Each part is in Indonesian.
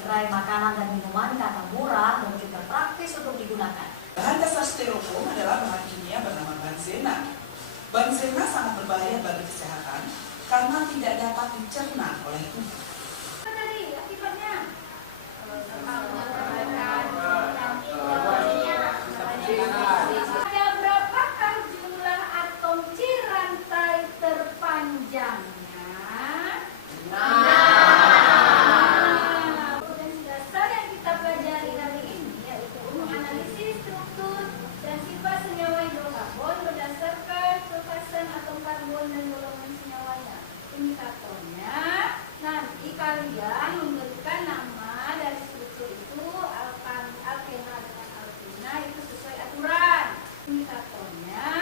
gerai makanan dan minuman karena murah dan juga praktis untuk digunakan. Bahan dasar styrofoam adalah bahan kimia bernama benzena. Benzena sangat berbahaya bagi kesehatan karena tidak dapat dicerna oleh tubuh. Apa tadi akibatnya? Ada berapakah jumlah atom C rantai terpanjangnya? Potensi dasar yang kita pelajari hari ini yaitu menganalisis struktur dan sifat senyawa hidrokarbon berdasarkan kekhasan atom karbon dan golongan senyawanya. Indikatornya nanti kalian memberikan nama dari struktur itu, alkena dengan alkena itu sesuai aturan. Indikatornya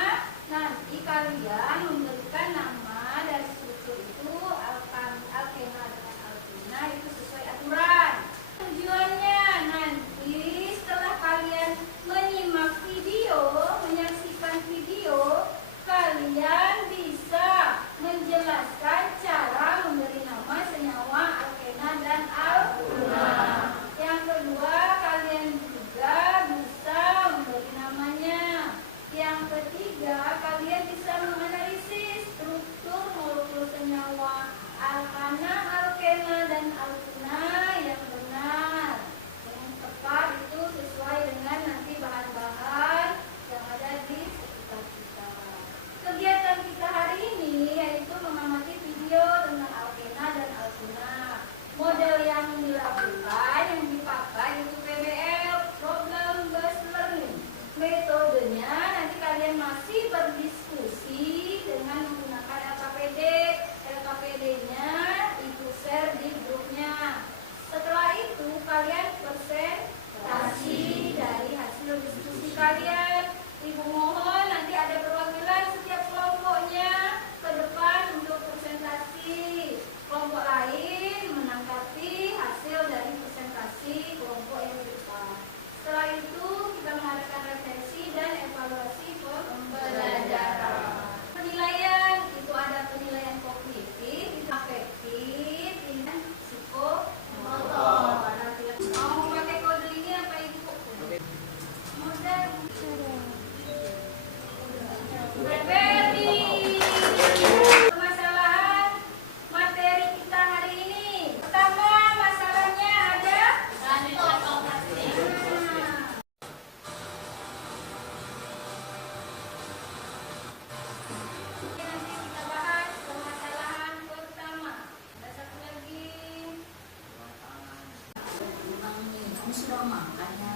nanti kalian memberikan nama dari struktur itu, alkena dengan alkena itu sesuai aturan. Tujuannya nanti setelah kalian menyimak video, menyaksikan video, kalian bisa menjelaskan cara memberi nama senyawa alkena dan alkena. Yang kedua, kalian juga bisa memberi namanya. Yang ketiga, kalian bisa menganalisis struktur molekul senyawa alkana, alkena, dan alkena yang benar. Yang tepat itu sesuai dengan nanti bahan-bahan yang ada di sekitar kita. Kegiatan kita hari ini yaitu mengamati video tentang alkena dan alkena. Model yang dilakukan, yang dipakai itu PBL, Problem Based Learning. Metodenya nanti kalian masih berdiskusi dengan menggunakan LKPD. LKPD-nya ibu share di grupnya. Setelah itu kalian presentasi dari hasil diskusi kalian. Ibu mohon nanti ada perwakilan setiap kelompoknya ke depan untuk presentasi. Kelompok lain menanggapi hasil dari presentasi kelompok yang di depan. Setelah itu kita mengadakan refleksi dan evaluasi pembelajaran. Penilaian itu ada penilaian kognitif, afektif, dan psikomotor. Mau pakai kode ini apa ibu? Model. Ready. Permasalahan materi kita hari ini. Pertama, masalahnya ada nanti kita bahas permasalahan pertama. Ada satu lagi. Kamu sudah makan ya?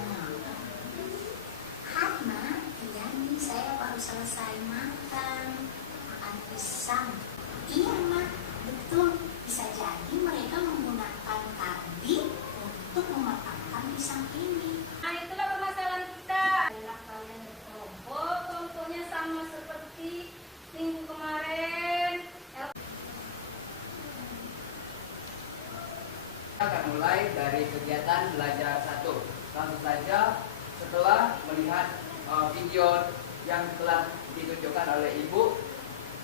Karena iya nih saya baru selesai makan pisang. Iya mak, betul. Bisa jadi mereka menggunakan karbit untuk mematangkan pisang ini. Nah, itulah permasalahan kita. Adalah kalian berkelompok, kelompoknya sama seperti minggu kemarin. Kita akan mulai dari kegiatan belajar 1. Langsung saja setelah melihat video yang telah ditunjukkan oleh Ibu.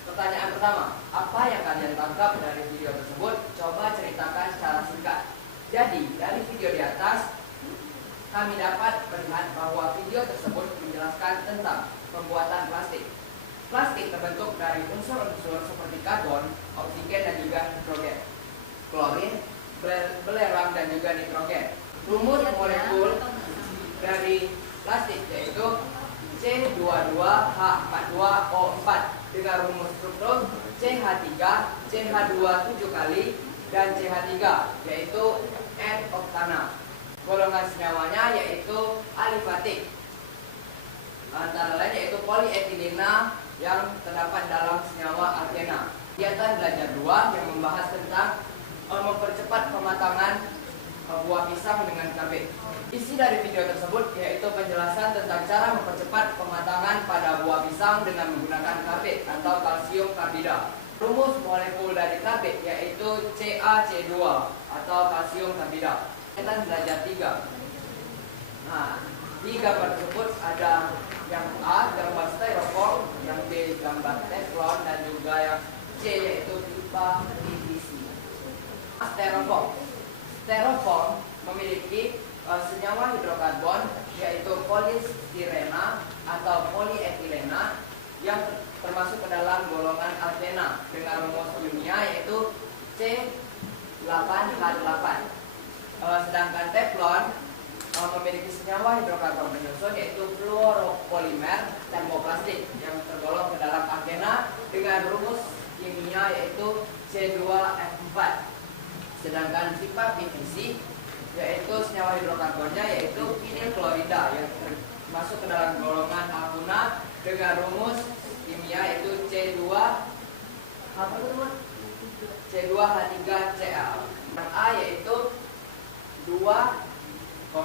Pertanyaan pertama, apa yang kalian tangkap dari video tersebut? Coba ceritakan secara singkat. Jadi, dari video di atas, kami dapat melihat bahwa video tersebut menjelaskan tentang pembuatan plastik. Plastik terbentuk dari unsur-unsur seperti karbon, oksigen, dan juga hidrogen, klorin, belerang, dan juga nitrogen. Rumus molekul dari plastik yaitu C22H42O4 dengan rumus struktur CH3, CH2 7 kali, dan CH3 yaitu N-oktana. Golongan senyawanya yaitu alifatik. Antara lain yaitu polietilena yang terdapat dalam senyawa alkena. Kegiatan belajar 2 yang membahas tentang mempercepat pematangan buah pisang dengan karbit. Isi dari video tersebut yaitu penjelasan tentang cara mempercepat pematangan pada buah pisang dengan menggunakan karbit atau kalsium karbida. Rumus molekul dari karbit yaitu CaC2 atau kalsium karbida. Kita belajar 3. Nah, di gambar tersebut ada yang A gambar styrofoam, yang B gambar teflon, dan juga yang C yaitu pipa PVC. Styrofoam memiliki senyawa hidrokarbon yaitu polistirena atau polietilena yang termasuk ke dalam golongan alkena dengan rumus kimia yaitu C8H8. Sedangkan teflon memiliki senyawa hidrokarbon penyusun yaitu fluoropolimer termoplastik yang tergolong ke dalam alkena dengan rumus kimia yaitu C2F4. Sedangkan pipa PVC yaitu senyawa hidrokarbonnya yaitu vinil klorida yang masuk ke dalam golongan alkuna dengan rumus kimia yaitu C2H3Cl. Yang A yaitu 2,5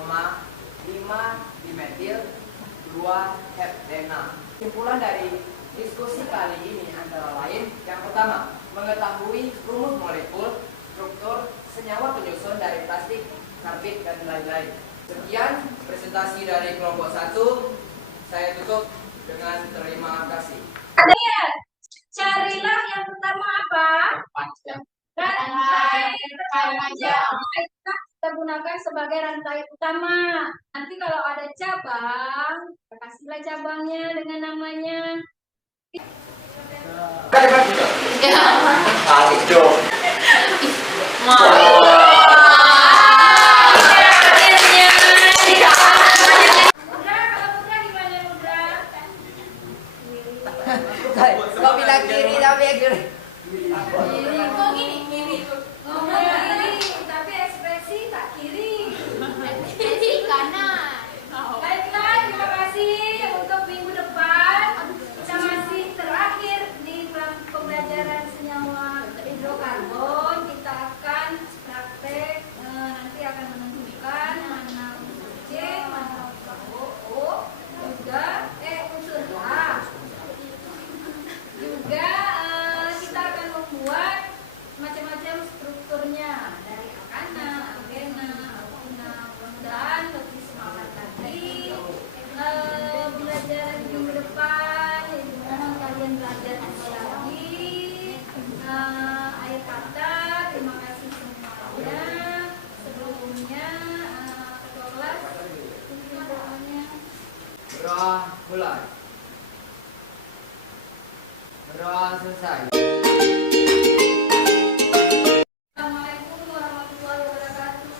dimetil 2 heptena. Kesimpulan dari diskusi kali ini antara lain yang pertama, mengetahui rumus molekul, struktur, senyawa penyusun dari plastik, karbit, dan lain-lain. Sekian presentasi dari kelompok 1. Saya tutup dengan terima kasih. Carilah yang pertama apa? Rantai panjang. Kita gunakan sebagai rantai utama. Nanti kalau ada cabang, kasihlah cabangnya dengan namanya. Kau bilang kiri tapi ya kiri. Kok gini? Kiri. Ngomong kiri, tapi ekspresi tak kiri. Ekspresi kanan. Baiklah, terima kasih untuk minggu depan. Kita masih terakhir di pembelajaran senyawa hidrokarbon. Kita akan praktek, nanti akan menentukan mana unsur C, mana unsur O, juga unsur H. Juga kita akan membuat macam-macam strukturnya dari alkana, alkena, alkuna. Mudah-mudahan lebih semangat lagi belajar minggu depan. Mohon kalian belajar lagi. Akhir kata, terima kasih semuanya. Sebelumnya ketua kelas mungkin doanya. Berdoa mulai. Berdoa selesai. Assalamualaikum warahmatullahi wabarakatuh.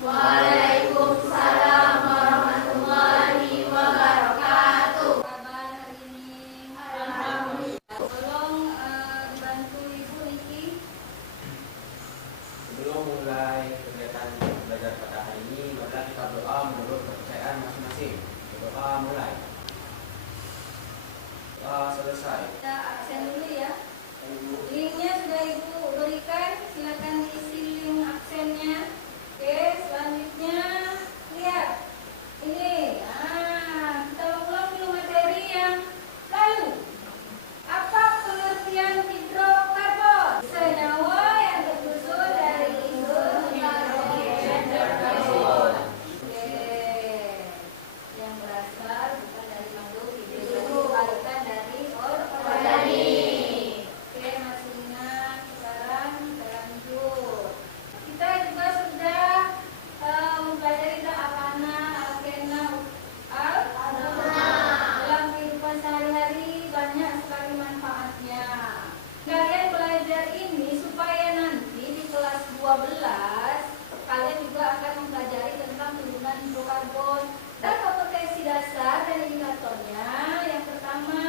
Waalaikumsalam warahmatullahi wabarakatuh. Kabar hari ini? Alhamdulillah. Tolong dibantu Ibu Niki. Sebelum mulai kegiatan belajar pada hari ini, marilah kita berdoa menurut kepercayaan masing-masing. Berdoa mulai. Doa selesai. Kita absen dulu ya. Linknya sudah Ibu berikan, silakan diisi link absennya. Oke, selanjutnya lihat ini. Kita ulang dulu materi yang lalu. Apa pengertian hidrokarbon? Senyawa yang tersusun dari hidrokarbon. Oke, yang berasal bukan dari makhluk hidup, bukan dari organik. Oke, masih ingat? Sekarang kita lanjut. Kita juga sudah mempelajari alkana, alkena, dalam kehidupan sehari-hari banyak sekali manfaatnya. Kalian belajar ini supaya nanti di kelas 12 kalian juga akan mempelajari tentang turunan hidrokarbon dan kompetensi dasar dan indikatornya. Yang pertama,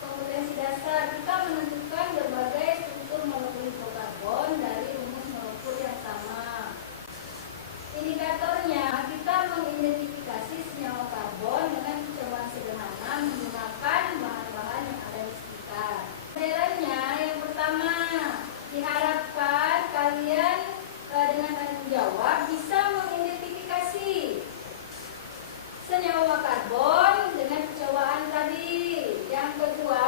kompetensi dasar, kita menentukan berbagai struktur molekul hidrokarbon dari rumus molekul yang sama. Indikatornya, kita mengidentifikasi senyawa karbon dengan percobaan sederhana menggunakan bahan-bahan yang ada di sekitar. Modelannya yang pertama, diharapkan kalian dengan tanggung jawab bisa mengidentifikasi senyawa karbon dengan percobaan tadi. Yang kedua,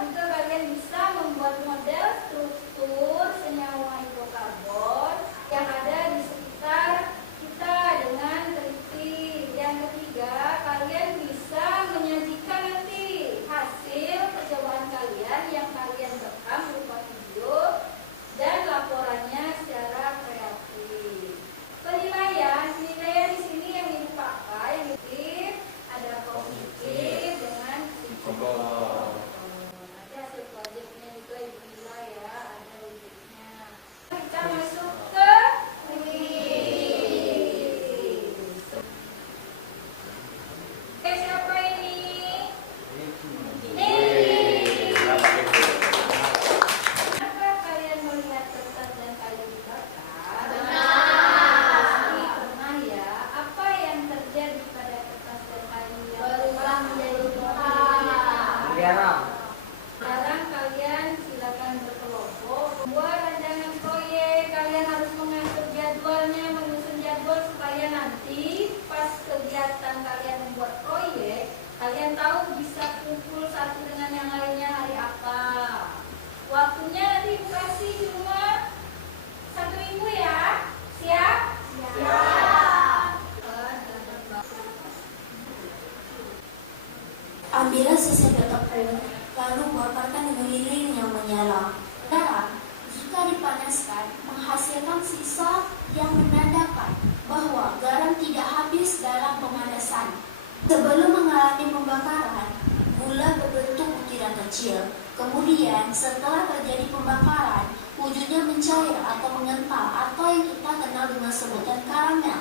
juga kalian bisa Sebelum mengalami pembakaran, gula berbentuk butiran kecil. Kemudian setelah terjadi pembakaran, wujudnya mencair atau mengental atau yang kita kenal dengan sebutan karamel.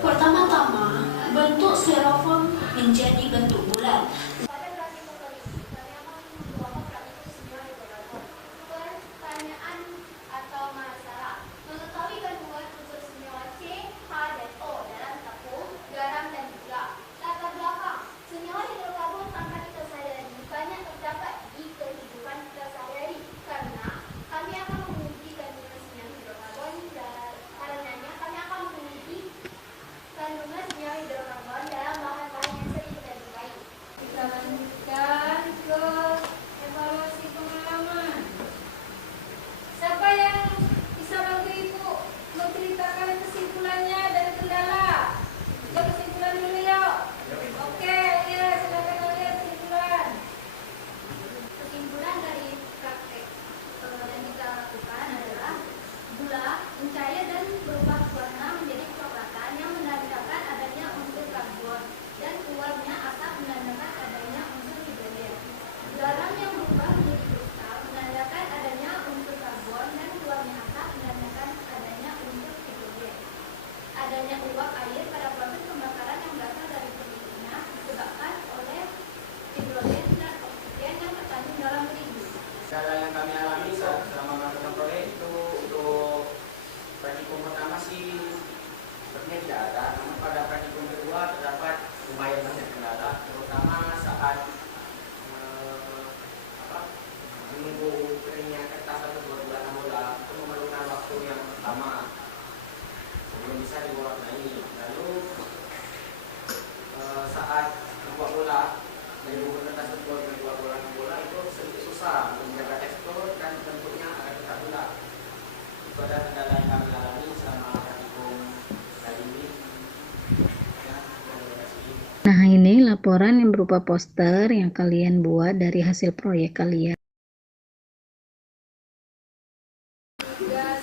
Pertama-tama, bentuk styrofoam menjadi bentuk bulat. Pada grafik ini, kami akan membawa grafik senyawa hidrokarbon. Pertanyaan atau masalah: mengetahui kandungan unsur senyawa C, H, dan O dalam tepung, garam, dan gula. Latar belakang: senyawa hidrokarbon tanpa kita sadari banyak terdapat di kehidupan kita sehari-hari karena kami akan menguji kandungan senyawa hidrokarbon dan karenanya kami akan menguji kandungan senyawa hidrokarbon dalam bahan-bahan yang sering kita jumpai. Kita lanjutkan ke evaluasi pengalaman. Siapa yang bisa bantu Ibu menceritakan kesimpulannya dan kendala? Kita kesimpulan dulu yuk. Oke, ya silakan kalian kesimpulan. Kesimpulan dari praktek yang kita lakukan adalah gula mencair dan berubah warna menjadi kecoklatan yang menandakan adanya unsur karbon dan keluarnya asap menandakan adanya unsur hidrogen. Garam yang berubah menjadi kristal menandakan adanya unsur karbon dan keluarnya asap menandakan adanya unsur hidrogen. Adanya uap air pada proses pembakaran yang berasal dari pendidiknya disebabkan oleh hidrogen dan oksigen yang terkandung dalam terigu. Cara yang kami alami selama melakukan proyek itu untuk praktikum pertama sih sepertinya tidak ada, namun pada praktikum kedua terdapat lumayan banyak kendala, terutama saat menunggu keringnya kertas atau buat bola itu memerlukan waktu yang lama sebelum bisa diwarnai. Lalu saat membuat bola dari buku kertas tersebut membuat bola itu sedikit susah untuk menjaga tekstur dan bentuknya agar tetap bulat. Itu adalah kendala yang kami alami selama praktikum kali ini. Ya, terima kasih. Nah, ini laporan yang berupa poster yang kalian buat dari hasil proyek kalian. Tugas